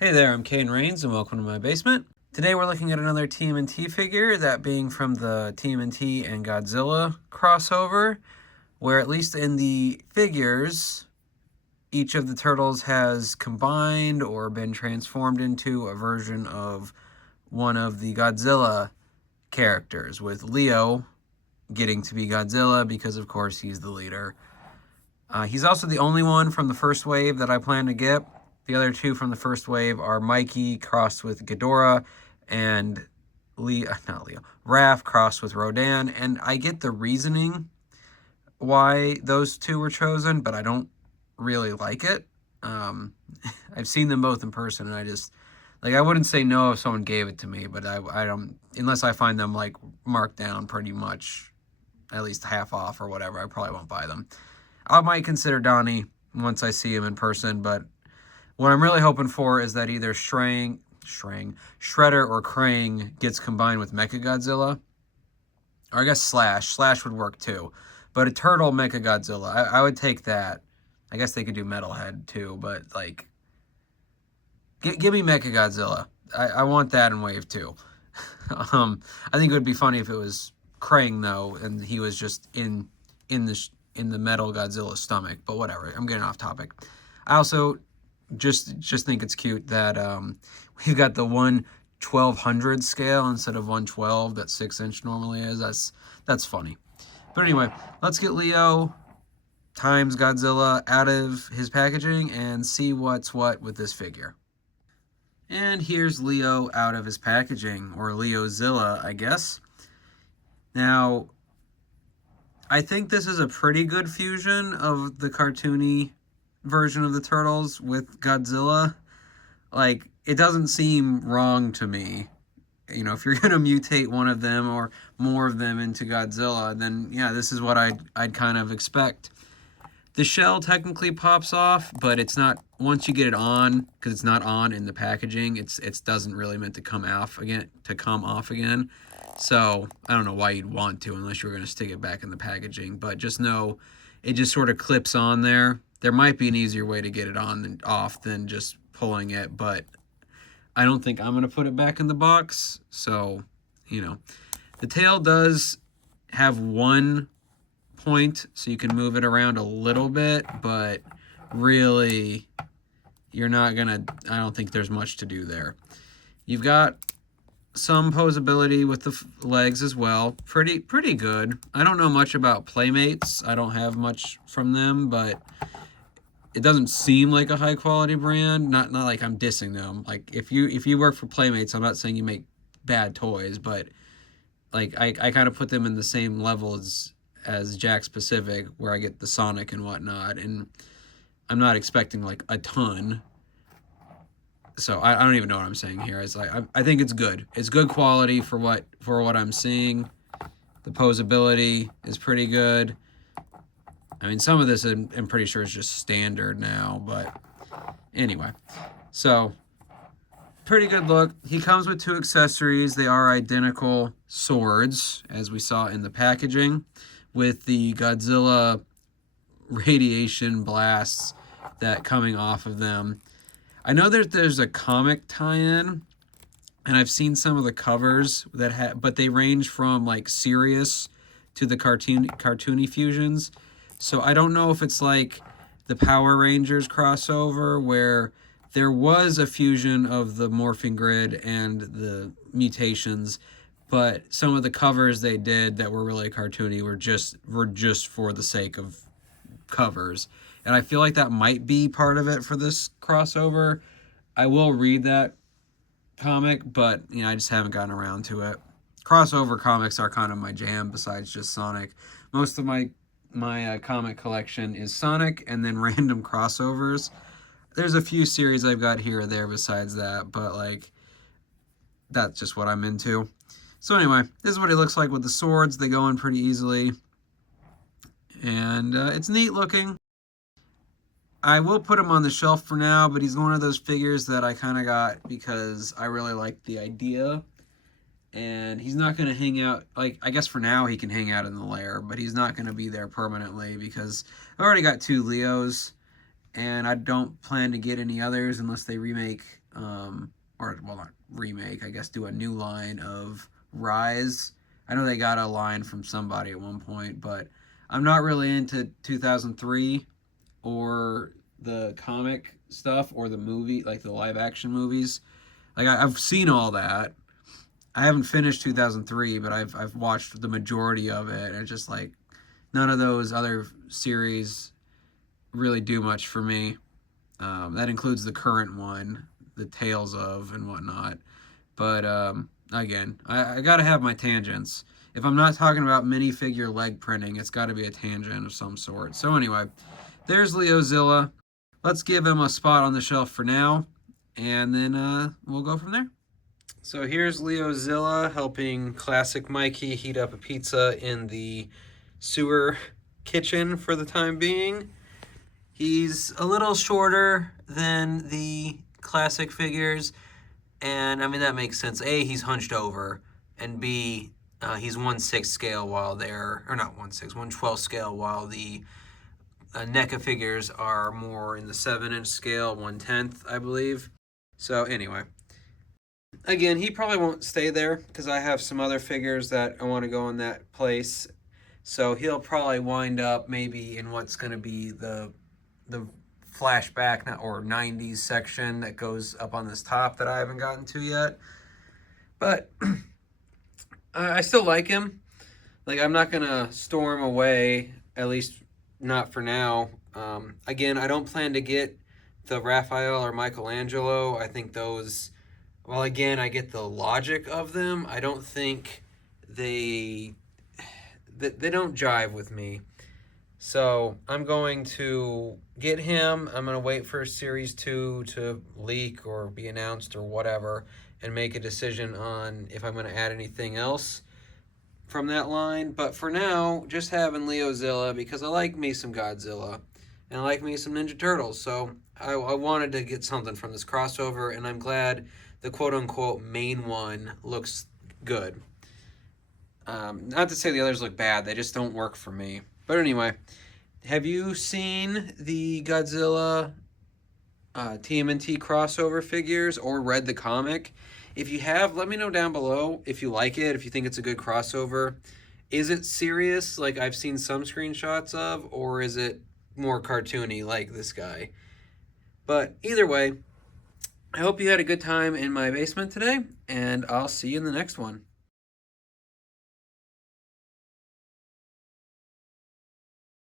Hey there, I'm Kane Rains and welcome to my basement. Today we're looking at another TMNT figure, that being from the TMNT and Godzilla crossover, where at least in the figures, each of the turtles has combined or been transformed into a version of one of the Godzilla characters, with Leo getting to be Godzilla because of course he's the leader. He's also the only one from the first wave that I plan to get. The other two from the first wave are Mikey crossed with Ghidorah and Raph crossed with Rodan. And I get the reasoning why those two were chosen, but I don't really like it. I've seen them both in person, and I wouldn't say no if someone gave it to me, but I don't, unless I find them like marked down pretty much, at least half off or whatever, I probably won't buy them. I might consider Donnie once I see him in person, but what I'm really hoping for is that either Shredder or Krang gets combined with Mechagodzilla. Or I guess Slash. Slash would work too. But a turtle Mechagodzilla, I would take that. I guess they could do Metalhead too, but like, give me Mechagodzilla. I want that in Wave 2. I think it would be funny if it was Krang though, and he was just in the metal Godzilla stomach, but whatever. I'm getting off topic. I also just think it's cute that we've got the 1/1200 scale instead of 1/12 that 6-inch normally is. That's funny. But anyway, let's get Leo times Godzilla out of his packaging and see what's what with this figure. And here's Leo out of his packaging, or Leozilla, I guess. Now, I think this is a pretty good fusion of the cartoony version of the Turtles with Godzilla. Like, it doesn't seem wrong to me. You know, if you're going to mutate one of them or more of them into Godzilla, then yeah, this is what I'd kind of expect. The shell technically pops off, but it's not, once you get it on, because it's not on in the packaging, it doesn't really meant to come off again. So I don't know why you'd want to unless you're going to stick it back in the packaging, but just know it just sort of clips on there. There might be an easier way to get it on and off than just pulling it, but I don't think I'm going to put it back in the box. So, you know, the tail does have one point, so you can move it around a little bit, but really, you're not going to, I don't think there's much to do there. You've got some posability with the legs as well. Pretty good. I don't know much about Playmates. I don't have much from them, but it doesn't seem like a high quality brand. Not like I'm dissing them. Like if you work for Playmates, I'm not saying you make bad toys, but like I kind of put them in the same level as Jakks Pacific, where I get the Sonic and whatnot, and I'm not expecting like a ton. So I don't even know what I'm saying here. It's like I think it's good. It's good quality for what I'm seeing. The posability is pretty good. I mean, some of this I'm pretty sure is just standard now, but anyway. So pretty good look. He comes with 2 accessories. They are identical swords, as we saw in the packaging, with the Godzilla radiation blasts that coming off of them. I know there's a comic tie-in, and I've seen some of the covers but they range from like serious to the cartoony fusions. So I don't know if it's like the Power Rangers crossover where there was a fusion of the morphing grid and the mutations, but some of the covers they did that were really cartoony were just for the sake of covers. And I feel like that might be part of it for this crossover. I will read that comic, but you know, I just haven't gotten around to it. Crossover comics are kind of my jam besides just Sonic. Most of my comic collection is Sonic and then random crossovers. There's a few series I've got here or there besides that, but like that's just what I'm into. So anyway, this is what it looks like with the swords. They go in pretty easily, and it's neat looking. I will put him on the shelf for now, but he's one of those figures that I kind of got because I really like the idea. And he's not going to hang out, like, I guess for now he can hang out in the lair, but he's not going to be there permanently because I've already got 2 Leos, and I don't plan to get any others unless they remake or well, not remake, I guess, do a new line of Rise. I know they got a line from somebody at one point, but I'm not really into 2003 or the comic stuff or the movie, like the live action movies. Like I've seen all that. I haven't finished 2003, but I've watched the majority of it, and it's just like none of those other series really do much for me. That includes the current one, the Tales of and whatnot. But again, I got to have my tangents. If I'm not talking about minifigure leg printing, it's got to be a tangent of some sort. So anyway, there's Leozilla. Let's give him a spot on the shelf for now, and then we'll go from there. So here's Leozilla helping Classic Mikey heat up a pizza in the sewer kitchen for the time being. He's a little shorter than the classic figures, and I mean that makes sense. A, he's hunched over, and B, he's 1/6 scale while they're, or not 1/6, 1/12 scale, while the NECA figures are more in the 7-inch scale, 1/10, I believe. So anyway, again, he probably won't stay there because I have some other figures that I want to go in that place. So he'll probably wind up maybe in what's going to be the flashback or 90s section that goes up on this top that I haven't gotten to yet. But I still like him. Like, I'm not going to store him away, at least not for now. Again, I don't plan to get the Raphael or Michelangelo. I think those, well, again, I get the logic of them. I don't think they don't jive with me. So I'm going to get him. I'm going to wait for Series 2 to leak or be announced or whatever and make a decision on if I'm going to add anything else from that line. But for now, just having Leozilla because I like me some Godzilla and I like me some Ninja Turtles. So I wanted to get something from this crossover, and I'm glad the quote-unquote main one looks good. Not to say the others look bad, they just don't work for me. But anyway, have you seen the Godzilla TMNT crossover figures or read the comic? If you have, let me know down below if you like it, if you think it's a good crossover. Is it serious, like I've seen some screenshots of, or is it more cartoony like this guy? But either way, I hope you had a good time in my basement today, and I'll see you in the next one.